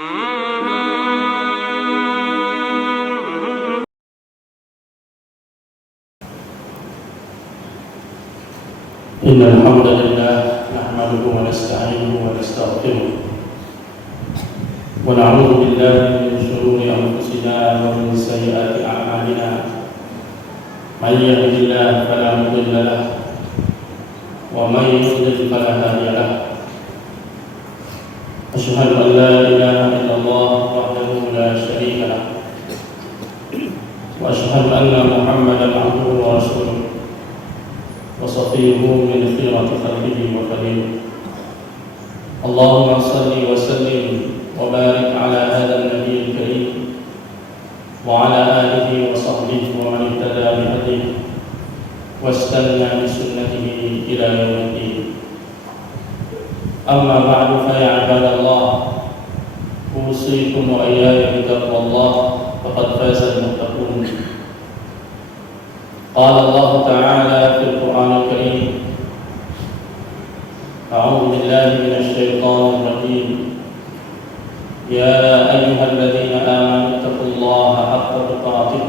إن الحمد لله نحمده ونستعينه ونستغفره ونعوذ بالله من شرور أنفسنا ومن سيئات أعمالنا من يهد الله فلا مضل له ومن يضلل فلا هادي له أشهد أن لا إله إلا الله وحده لا شريك له وأشهد أن محمدا عبده ورسوله وصفيه من خيرة خلقه وخليله اللهم صل وسلم وبارك على هذا النبي الكريم وعلى آله وصحبه ومن اهتدى بهديه واستنى بسنته إلى يوم الدين. أما بعد فيا عباد الله أوصيكم وإياي بتقوى الله فقد فاز المتقون. قال الله تعالى في القرآن الكريم أعوذ بالله من الشيطان الرجيم يا أيها الذين آمنوا اتقوا الله حق تقاته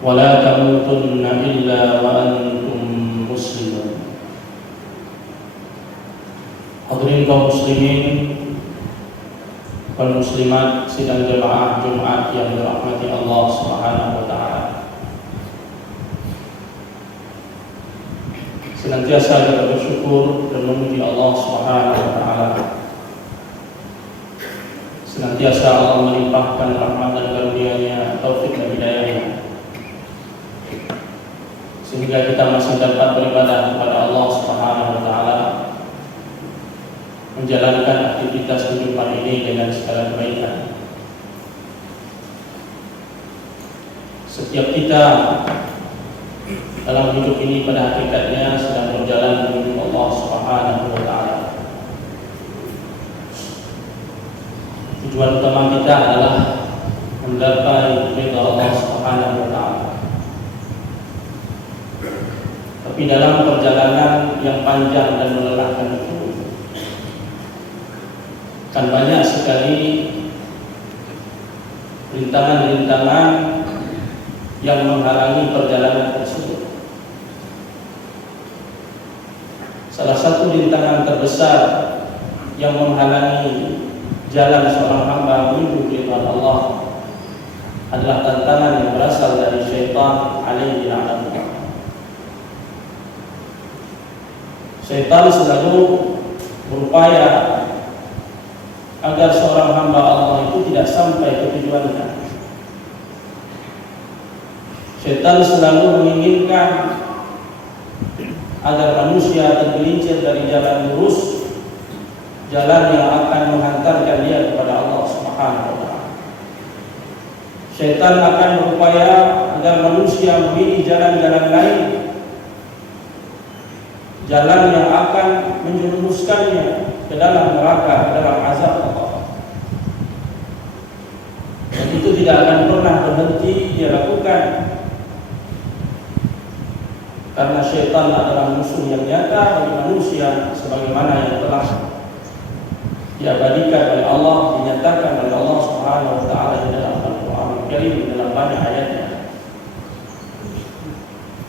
ولا تموتن إلا وأنتم مسلمون. Hadirin kaum muslimin dan muslimat sidang jemaah Jumat yang dirahmati Allah Subhanahu wa taala. Senantiasa kita bersyukur dan memuji Allah Subhanahu wa taala. Senantiasa Allah melimpahkan rahmat dan karunia-Nya, taufik dan hidayah-Nya, sehingga kita masih dapat beribadah kepada Allah Subhanahu wa taala, menjalankan aktivitas kehidupan ini dengan segala kebaikan. Setiap kita dalam hidup ini pada hakikatnya sedang berjalan menuju Allah Subhanahu wa taala. Tujuan utama kita adalah menggapai ridha Allah Subhanahu wa taala. Tapi dalam perjalanan yang panjang dan melelahkan itu kan banyak sekali rintangan-rintangan yang menghalangi perjalanan tersebut. Salah satu rintangan terbesar yang menghalangi jalan seorang hamba menuju keridhaan Allah adalah tantangan yang berasal dari syaitan alaihi la'natullah. Syaitan selalu berupaya agar seorang hamba Allah itu tidak sampai ke tujuannya. Syaitan selalu menginginkan agar manusia tergelincir dari jalan lurus, jalan yang akan menghantarkan dia kepada Allah Subhanahu wa taala. Syaitan akan berupaya agar manusia memilih jalan-jalan lain, jalan yang akan menjerumuskannya ke dalam neraka, ke dalam azab Allah. Dan itu tidak akan pernah berhenti dia lakukan, karena syaitan adalah musuh yang nyata bagi manusia, sebagaimana yang telah diabadikan oleh Allah, dinyatakan oleh Allah Subhanahu wa taala di dalam Al-Qur'an Al-Karim dalam banyak ayatnya.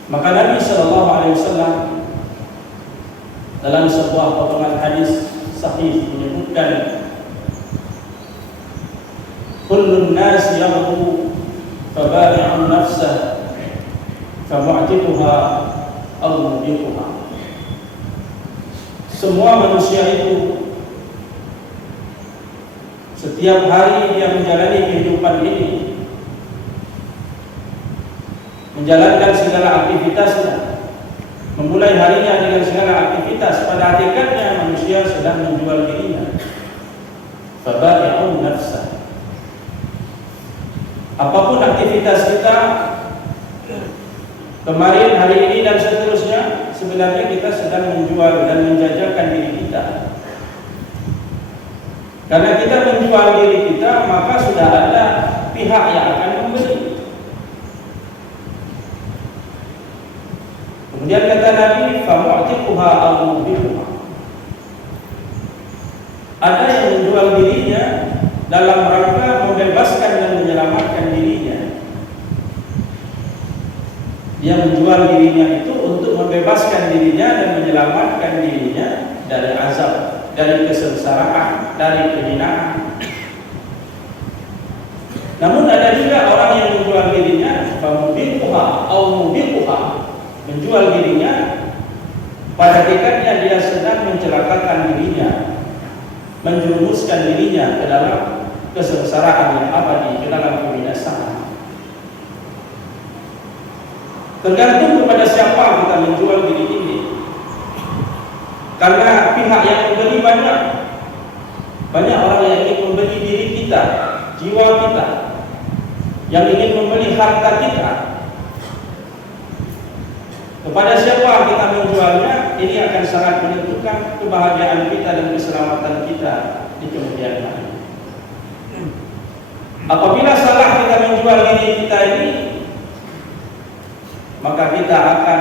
Maka Nabi sallallahu alaihi wasallam dalam sebuah potongan hadis sahih menyebutkan kullun nas yaghdu fabari'un nafsah famu'tiquha aw mubiquha. Semua manusia itu setiap hari dia menjalani kehidupan ini, menjalankan segala aktivitasnya, memulai harinya dengan segala aktivitas. Pada hakikatnya manusia sedang menjual dirinya. Fabari'un nafsah. Apapun aktivitas kita kemarin, hari ini dan seterusnya, sebenarnya kita sedang menjual dan menjajakan diri kita. Karena kita menjual diri kita, maka sudah ada pihak yang akan membeli. Kemudian kata Nabi, famu'tiquha aw mubiquha. Ada yang menjual dirinya dalam rangka membebaskan dan menyelamatkan dirinya. Dia menjual dirinya itu untuk membebaskan dirinya dan menyelamatkan dirinya dari azab, dari kesengsaraan, dari kehinaan. Namun ada juga orang yang menjual dirinya, menjual dirinya pada hakikatnya dia sedang mencelakakan dirinya, menjerumuskan dirinya ke dalam kesengsaraan yang abadi, ke dalam kebinasaan. Tergantung kepada siapa kita menjual diri ini. Karena pihak yang membeli banyak orang yang ingin membeli diri kita, jiwa kita, yang ingin membeli harta kita. Kepada siapa kita menjualnya, ini akan sangat menentukan kebahagiaan kita dan keselamatan kita di kemudian hari. Apabila salah kita menjual diri kita ini, maka kita akan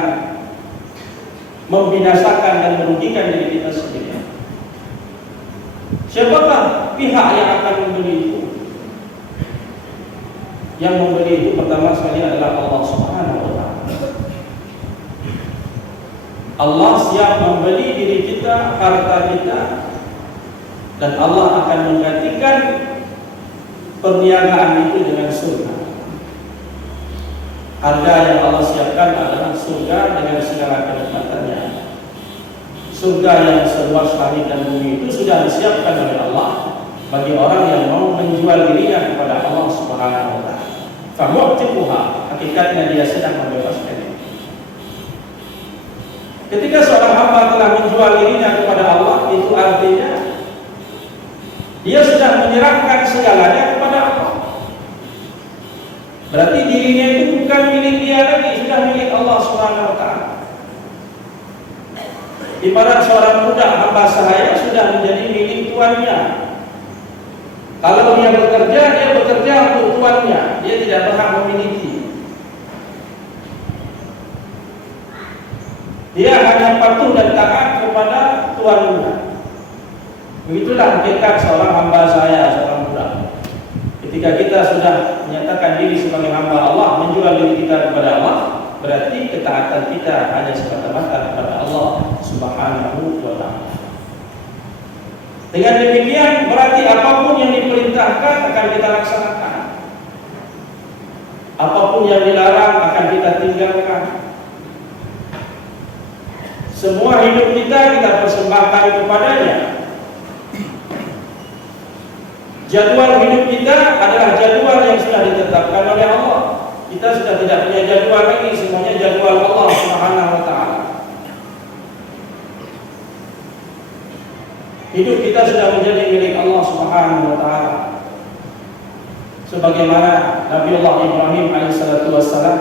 membinasakan dan merugikan diri kita sendiri. Siapakah pihak yang akan membeli itu? Yang membeli itu pertama sekali adalah Allah Subhanahu wa Ta'ala. Allah siap membeli diri kita, harta kita, dan Allah akan menggantikan perniagaan itu dengan surga. Harga yang Allah siapkan adalah surga dengan segala kenikmatannya. Surga yang seluas langit dan bumi itu sudah disiapkan oleh Allah bagi orang yang mau menjual dirinya kepada Allah Subhanahu wa Ta'ala. Famu'tiquha, hakikatnya dia sedang membebaskan. Ketika seorang hamba telah menjual dirinya kepada Allah, itu artinya dia sudah menyerahkan segalanya kepada Allah. Berarti dirinya itu bukan milik dia lagi, sudah milik Allah Subhanahu wa Ta'ala. Ibarat seorang budak hamba sahaya sudah menjadi milik tuannya. Kalau dia bekerja untuk tuannya, dia tidak berhak memiliki. Dia hanya patuh dan taat kepada tuannya. Begitulah hakikat seorang hamba sahaya, seorang budak. Ketika kita sudah menyatakan diri sebagai hamba Allah, menjual diri kita kepada Allah, berarti ketaatan kita hanya semata-mata kepada Allah Subhanahu wa Ta'ala. Dengan demikian berarti apapun yang diperintahkan akan kita laksanakan, apapun yang dilarang akan kita tinggalkan. Semua hidup kita persembahkan kepadanya. Jadwal hidup kita adalah jadwal yang sudah ditetapkan oleh Allah. Kita sudah tidak punya jadwal lagi, semuanya jadwal Allah Subhanahu wa Ta'ala. Hidup kita sudah menjadi milik Allah Subhanahu wa Ta'ala. Sebagaimana Nabiullah Ibrahim alaihissalatu wassalam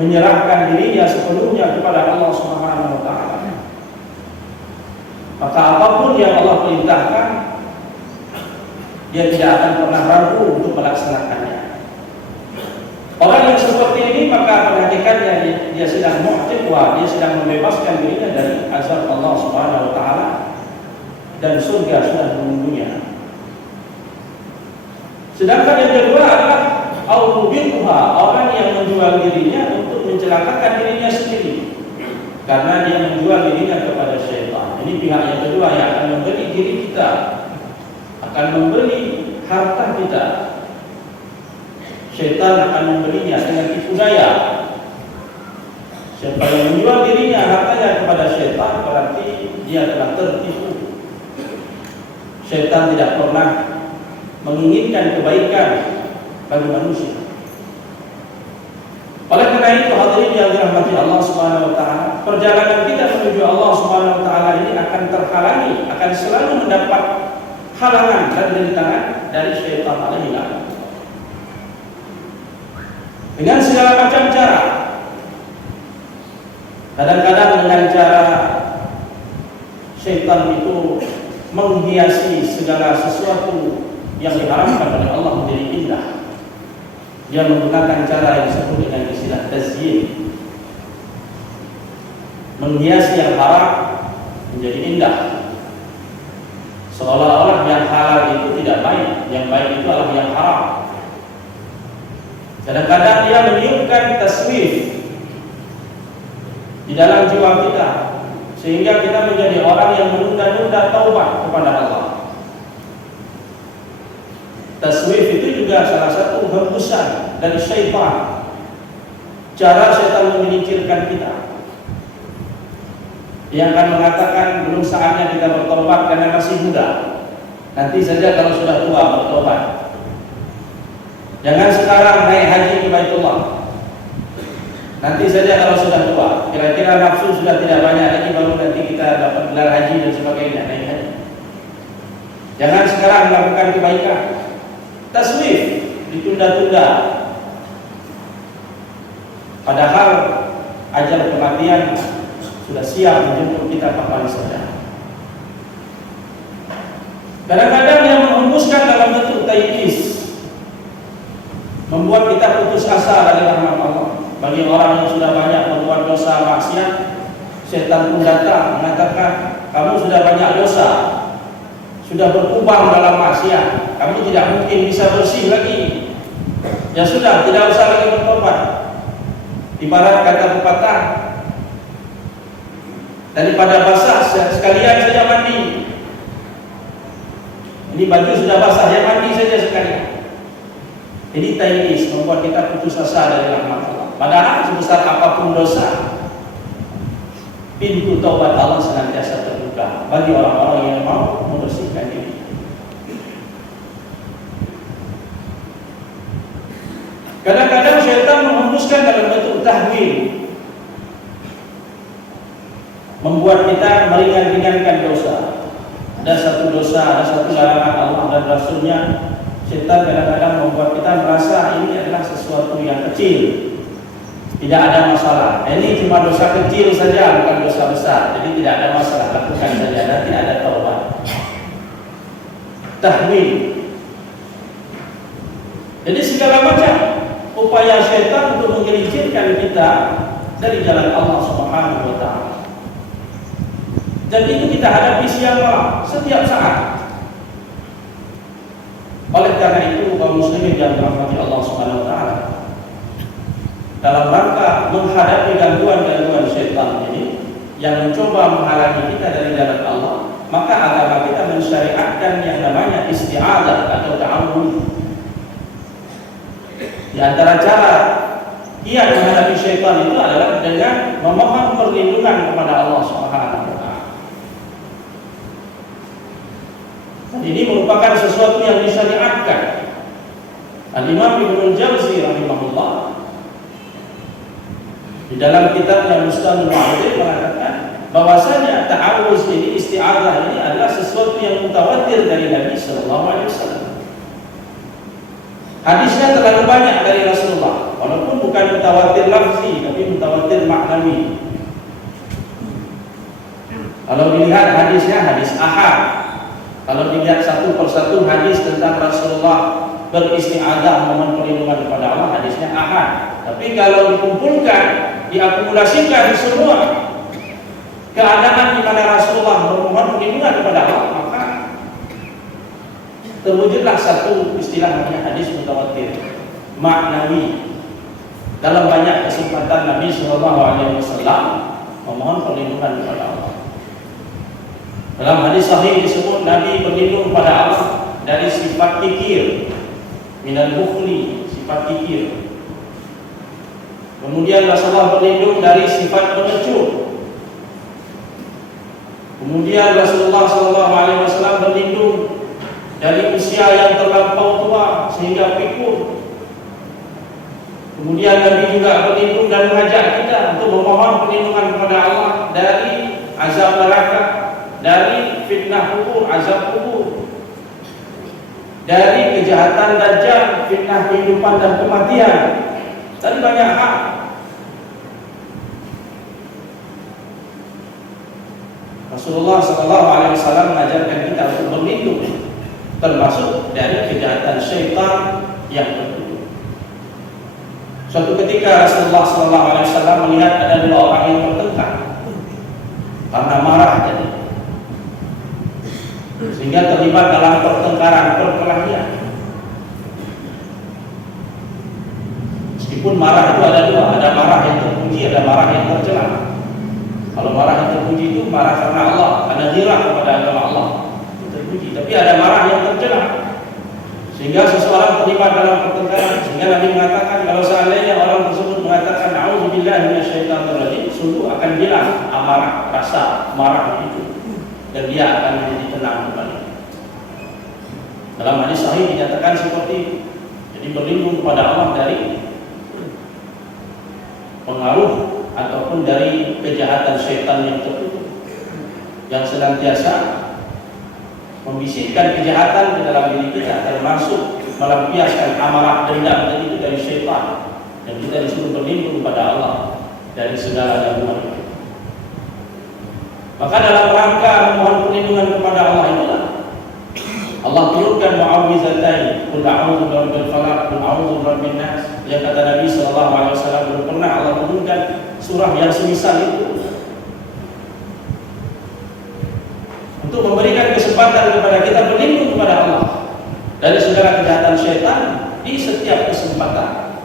menyerahkan dirinya sepenuhnya kepada Allah Subhanahu wa Ta'ala. Maka apapun yang Allah perintahkan, dia tidak akan pernah ragu untuk melaksanakannya. Orang yang seperti ini maka pada hakikatnya dia sedang mu'tiqwa, dia sedang membebaskan dirinya dari azab Allah Subhanahu wa Ta'ala, dan surga sudah menunggunya. Sedangkan yang kedua adalah aubiquha, orang yang menjual dirinya untuk mencelakakan dirinya sendiri, karena dia menjual dirinya kepada syaitan. Ini pihak yang kedua yang akan membeli diri kita, akan membeli harta kita. Syaitan akan membelinya dengan tipu daya. Siapa yang menjual dirinya, hartanya kepada syaitan, berarti dia telah tertipu. Syaitan tidak pernah menginginkan kebaikan bagi manusia. Oleh karena itu, hadirin yang dirahmati Allah Subhanahu wa Ta'ala, perjalanan kita menuju Allah Subhanahu wa Ta'ala ini akan terhalangi, akan selalu mendapat halangan dan rintangan dari syaitan alaihi laknat. Dengan segala macam cara. Kadang-kadang dengan cara syaitan itu menghiasi segala sesuatu yang diharamkan oleh Allah menjadi indah. Dia menggunakan cara yang disebut dengan istilah tazyin, menghiasi yang haram menjadi indah. Seolah-olah yang halal itu tidak baik, yang baik itu adalah yang haram. Kadang-kadang dia meniupkan taswif di dalam jiwa kita, sehingga kita menjadi orang yang menunda-nunda taubat kepada Allah. Taswif itu juga salah satu hembusan dari syaitan, cara syaitan menggelincirkan kita. Dia akan mengatakan belum saatnya kita bertobat karena masih muda. Nanti saja kalau sudah tua bertobat. Jangan sekarang naik haji ke Baitullah. Nanti saja kalau sudah tua. Kira-kira nafsu sudah tidak banyak lagi, baru nanti kita dapat gelar haji dan sebagainya, naik haji. Jangan sekarang melakukan kebaikan. Taswif, ditunda-tunda. Padahal ajal kematian sudah siap menjemput kita kapan saja. Kadang-kadang yang menghembuskan dalam bentuk taibis, membuat kita putus asa dari rahmat Allah. Bagi orang yang sudah banyak membuat dosa maksiat, setan pun datang mengatakan, kamu sudah banyak dosa, sudah berkubang dalam maksiat, kamu tidak mungkin bisa bersih lagi. Ya sudah, tidak usah lagi bertobat. Ibarat kata pepatah, daripada basah sekalian saja mandi. Ini baju sudah basah, ya mandi saja sekalian. Ini taibis, membuat kita putus asa dari rahmat Allah. Padahal sebesar apapun dosa, pintu taubat Allah senantiasa terbuka bagi orang-orang yang mau membersihkan diri. Kadang-kadang syaitan menghembuskan dalam bentuk tahwil, membuat kita meringan-ringankan dosa. Ada satu dosa, ada satu larangan Allah dan Rasulnya. Syaitan kadang-kadang membuat kita merasa ini adalah sesuatu yang kecil, tidak ada masalah. Ini cuma dosa kecil saja, bukan dosa besar. Jadi tidak ada masalah, lakukan saja, nanti ada taubat. Tahwil. Jadi segala macam upaya syaitan untuk menggelincirkan kita dari jalan Allah Subhanahu wa taala. Dan itu kita hadapi siang malam, setiap saat. Oleh karena itu, kaum muslimin yang dirahmati Allah Subhanahu wa taala, dalam rangka menghadapi gangguan-gangguan syaitan ini yang mencoba menghalangi kita dari jalan Allah, maka agama kita mensyariatkan yang namanya isti'adzah atau ta'awudz. Di antara cara dia menghadapi syaitan itu adalah dengan memohon perlindungan kepada Allah Subhanahu wa taala. Ini merupakan sesuatu yang disyariatkan. Al-Imam Ibnul Jauzi rahimahullah di dalam kitabnya Mustadul Ma'arif mengatakan bahwasanya ta'awuz ini, isti'adzah ini adalah sesuatu yang mutawatir dari Nabi sallallahu alaihi wasallam. Hadisnya terlalu banyak dari Rasulullah, walaupun bukan mutawatir lafzi tapi mutawatir maknawi. Kalau dilihat hadisnya hadis ahad. Kalau dilihat satu persatu hadis tentang Rasulullah beristi'adzah memohon perlindungan kepada Allah, hadisnya ahad. Tapi kalau dikumpulkan, diakumulasikan semua keadaan di mana Rasulullah memohon perlindungan kepada Allah, maka terwujudlah satu istilah namanya hadis mutawatir maknawi. Dalam banyak kesempatan Nabi SAW memohon perlindungan kepada Allah. Dalam hadis sahih disebut Nabi berlindung kepada Allah dari sifat kikir, minal bukhli, sifat kikir. Kemudian Rasulullah berlindung dari sifat pengecut. Kemudian Rasulullah SAW berlindung dari usia yang terlampau tua sehingga pikun. Kemudian Nabi juga berlindung dan mengajak kita untuk memohon perlindungan kepada Allah dari azab neraka, dari fitnah kubur, azab kubur, dari kejahatan dajjal, fitnah kehidupan dan kematian, dan banyak hal. Rasulullah SAW mengajarkan kita untuk berlindung, termasuk dari kejahatan syaitan yang bertutur. Suatu ketika Rasulullah SAW melihat ada dua orang yang bertengkar karena marah. Jadi sehingga terlibat dalam pertengkaran, perkelahian. Meskipun marah itu ada dua, ada marah yang terpuji, ada marah yang tercela. Kalau marah yang terpuji itu marah karena Allah, karena ghirah kepada agama Allah, itu terpuji. Tapi ada marah yang tercela, sehingga seseorang terlibat dalam pertengkaran. Sehingga Nabi mengatakan, kalau seandainya orang tersebut mengatakan a'udzubillahi minasyaitonirrajim, sungguh akan hilang amarah, rasa marah itu, dan dia akan menjadi tenang kembali. Dalam hadis sahih dinyatakan seperti itu. Jadi berlindung kepada Allah dari pengaruh ataupun dari kejahatan syaitan yang tertutup, yang senantiasa membisikkan kejahatan di dalam diri kita, termasuk melampiaskan amarah dendam, dan itu dari syaitan. Dan kita disuruh berlindung kepada Allah dari segala gangguan itu. Maka dalam rangka memohon perlindungan kepada Allah itulah Allah turunkan mu'awwizatain, qul a'udzu birabbil falaq, qul a'udzu birabbin nas. Yang kata Nabi sallallahu alaihi wasallam, belum pernah Allah turunkan surah yang semisal itu untuk memberikan kesempatan kepada kita berlindung kepada Allah dari segala kejahatan syaitan di setiap kesempatan.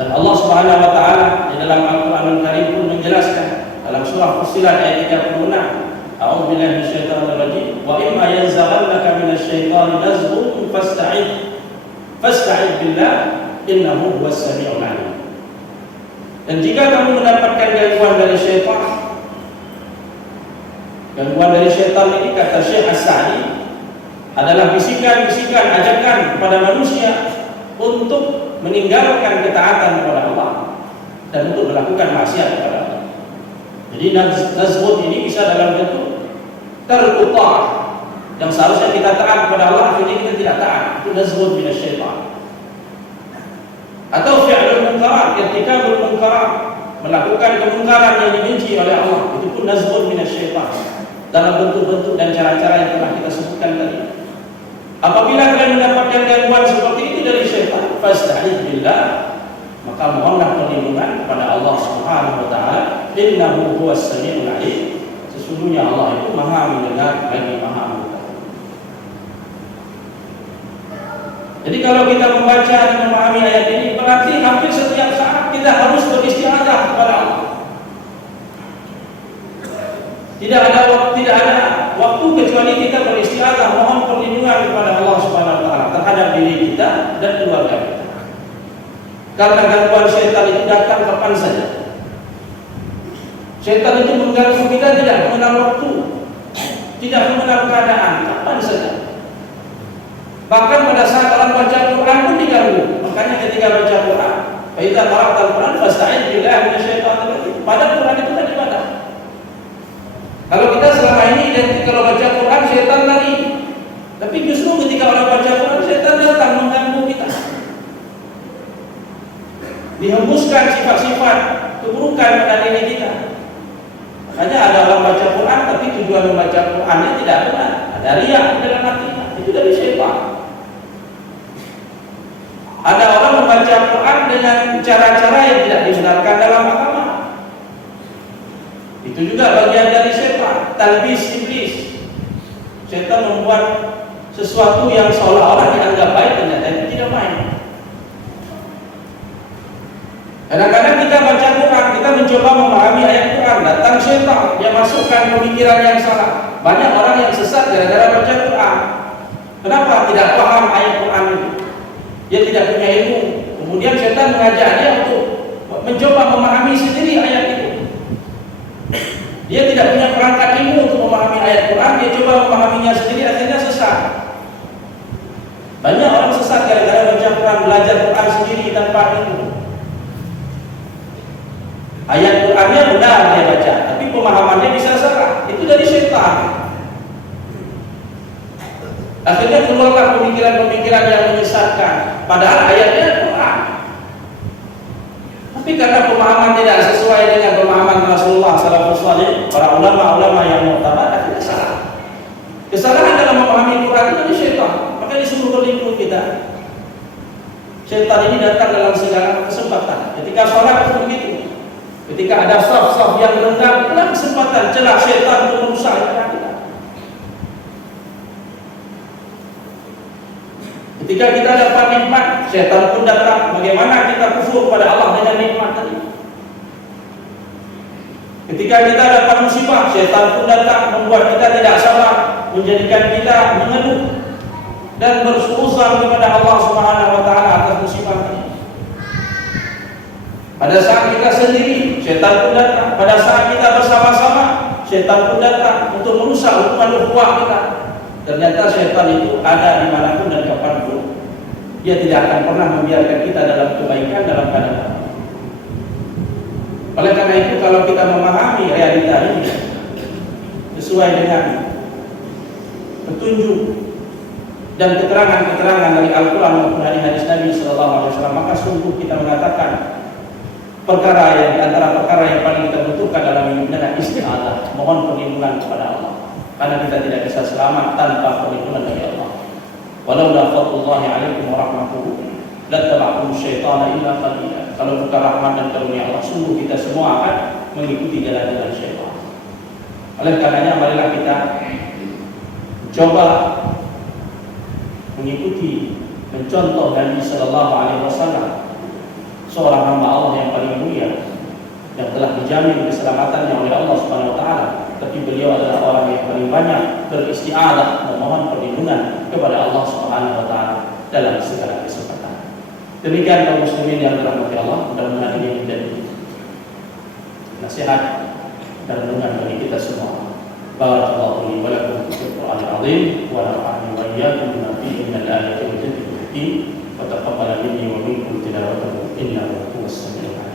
Dan Allah Subhanahu wa taala di dalam Al-Qur'anul Karim pun menjelaskan dalam surah Fussilat ayat 36, a'udzubillahi minasyaitonirrajim, wa imma yanzaghannaka minasyaitani nazghun fasta'idz billah innahu huwas samiul alim. Dan jika kamu mendapatkan gangguan dari syaitan, gangguan dari syaitan ini, kata Syekh As-Sa'di, adalah bisikan-bisikan ajakan kepada manusia untuk meninggalkan ketaatan kepada Allah dan untuk melakukan maksiat kepada Allah. Jadi nazghun ini bisa dalam bentuk terputar, yang seharusnya kita taat kepada Allah akhirnya kita tidak taat, itu nazghun minasyaitan. Atau fi'lul munkarat, ketika bermunkarat, melakukan kemungkaran yang dibenci oleh Allah, itu pun nazghun minasyaitan dalam bentuk-bentuk dan cara-cara yang telah kita sebutkan tadi. Apabila kalian mendapatkan gangguan seperti itu dari syaitan, fasta'idz billah, maka mohonlah perlindungan kepada Allah Subhanahu wa taala, innahu huwas samiul alim. Sesungguhnya Allah itu Maha mendengar lagi Maha mengetahui. Jadi kalau kita membaca dan memahami ayat ini, berarti hampir setiap saat kita harus beristiadah kepada Allah. Tidak ada waktu kecuali kita beristiadah, mohon perlindungan kepada Allah Subhanahu wa taala terhadap diri kita dan keluarga kita. Karena gangguan syaitan itu datang kapan saja. Syaitan itu mengganggu kita tidak mengenal waktu, tidak mengenal keadaan, kapan saja. Bahkan pada saat orang baca Quran pun diganggu. Makanya ketika baca Quran, fa idza qara'tal Quran fasta'idz billahi minasyaitonir rajim. Padahal Quran itu kan ibadah. Kalau kita selama ini identik kalau baca Quran syaitan lari, tapi justru ketika orang baca Quran syaitan datang mengganggu kita, dihembuskan sifat-sifat keburukan pada diri kita. Makanya ada orang baca Quran tapi tujuan membaca Qurannya tidak benar, ada riya dalam hatinya, itu dari syaitan. Ada orang membaca Quran dengan cara-cara yang tidak dibenarkan dalam agama, itu juga bagian dari syaitan, talbis iblis. Syaitan membuat sesuatu yang seolah-olah dianggap baik ternyata itu tidak baik. Kadang-kadang kita baca Quran, kita mencoba memahami ayat Quran, datang syaitan, dia masukkan pemikiran yang salah. Banyak orang yang sesat gara-gara baca Quran. Kenapa? Tidak paham ayat Quran itu. Dia tidak punya ilmu. Kemudian syaitan mengajak dia untuk mencoba memahami sendiri ayat itu. Dia tidak punya perangkat ilmu untuk memahami ayat Quran, dia coba memahaminya sendiri, akhirnya sesat. Banyak orang sesat gara-gara baca Quran, belajar Quran sendiri tanpa ilmu. Ayat Qurannya benar dia baca, tapi pemahamannya bisa salah. Itu dari syaitan. Akhirnya keluarlah pemikiran-pemikiran yang menyesatkan, padahal ayatnya Quran. Tapi karena pemahaman tidak sesuai dengan pemahaman Rasulullah sallallahu alaihi wasallam, para ulama-ulama yang muktabar, akhirnya salah. Kesalahan dalam memahami Quran itu dari syaitan. Maka disuruh berlindung kita. Syaitan ini datang dalam segala kesempatan. Ketika sholat pun begitu. Ketika ada saf-saf yang rendah, ada kesempatan celah syaitan untuk merusak ibadah kita. Ketika kita dapat nikmat, syaitan pun datang. Bagaimana kita kufur kepada Allah dengan nikmat tadi? Ketika kita dapat musibah, syaitan pun datang membuat kita tidak sabar, menjadikan kita mengeluh dan bersuzan kepada Allah Subhanahu wa taala atas musibah ini. Pada saat kita sendiri, syaitan pun datang. Pada saat kita bersama-sama, syaitan pun datang untuk merusak hubungan ukhuwah kita. Ternyata syaitan itu ada dimanapun dan kapanpun. Dia tidak akan pernah membiarkan kita dalam kebaikan, dalam keadaan. Oleh karena itu, kalau kita memahami realita ini sesuai dengan petunjuk dan keterangan-keterangan dari Al-Quran maupun hadis Nabi Sallallahu Alaihi Wasallam, maka sungguh kita mengatakan perkara yang antara perkara yang paling kita butuhkan dalam hidup adalah isti'adzah, mohon perlindungan kepada Allah. Karena kita tidak bisa selamat tanpa perlindungan dari Allah. Walaula fadlullahi 'alaikum wa rahmatuhu lattaba'tum syaitana illa qalila. Kalau bukan rahmat dan karunia Allah, sungguh kita semua akan mengikuti jalan-jalan syaitan. Oleh karenanya, marilah kita coba mengikuti, mencontoh Nabi Sallallahu Alaihi Wasallam, seorang hamba Allah yang paling mulia, yang telah dijamin keselamatannya oleh Allah Subhanahu Wa Taala. Tapi beliau adalah orang yang paling banyak beristi'adzah, memohon perlindungan kepada Allah Subhanahu Wa Taala dalam segala kesempatan. Demikian kaum muslimin yang dirahmati Allah, mudah-mudahan ini menjadi nasihat dan renungan bagi kita semua. Barakallahu li wa lakum fil Qur'anil 'azim wa nafa'ani wa iyyakum bima fihi min al-ayati wal dhikri hakim wa taqabbal minni wa minkum tilawatahu innahu huwas samiul 'alim.